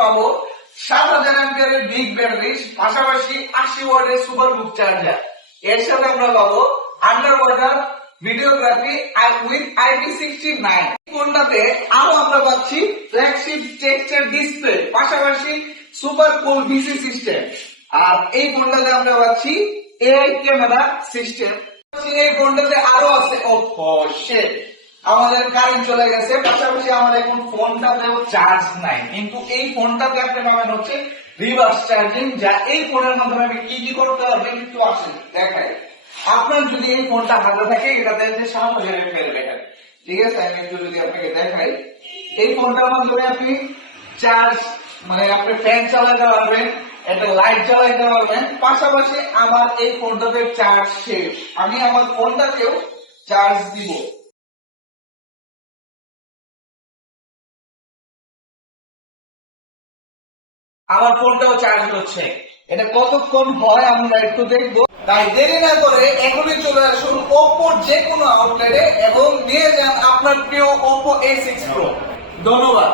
পাবো 7000 অ্যাম্পিয়ারের big battery, পাশাপাশি 80 ওয়াটের সুপার বুক চার্জার। এর সাথে আমরা পাবো under water videography with IP69। ফোনটাতে আরো আমরা পাচ্ছি ফ্ল্যাগশিপ টেক্সচার ডিসপ্লে, পাশাপাশি সুপার কুল ভিসি সিস্টেম। আর এই ফোনটাতে আমরা পাচ্ছি এআই ক্যামেরা সিস্টেম। এই ফোনটাতে আরো আছে আমাদের কারেন্ট চলে গেছে, পাশাপাশি আমার এখন ফোনটাতেও চার্জ নাই, কিন্তু এই ফোনটাতে আপনি পাবেন হচ্ছে রিভার্স চার্জিং, যা এই ফোনের মাধ্যমে আমি কি কি করতে পারবো কিন্তু আসলে দেখাই। আপনার যদি এই ফোনটা হাতে থাকে এটাতে যে সামনে ফেলে দেখেন, ঠিক আছে? আমি একটু যদি আপনাকে দেখাই, এই ফোনটার মাধ্যমে আপনি চার্জ মানে আপনি ফ্যান চালাতে পারবেন, একটা লাইট চালাতে পারবেন, পাশাপাশি আমার এই ফোনটাতে চার্জ শেষ, আমি আমার ফোনটাকেও চার্জ দিব। আমার ফোনটাও চার্জ হচ্ছে, এটা কতক্ষণ হয় আমরা একটু দেখবো। তাই দেরি না করে এখনই চলে আসুন ওপ্পোর যে কোনো আউটলেটে এবং নিয়ে যান আপনার প্রিয় ওপ্পো A6 Pro। ধন্যবাদ।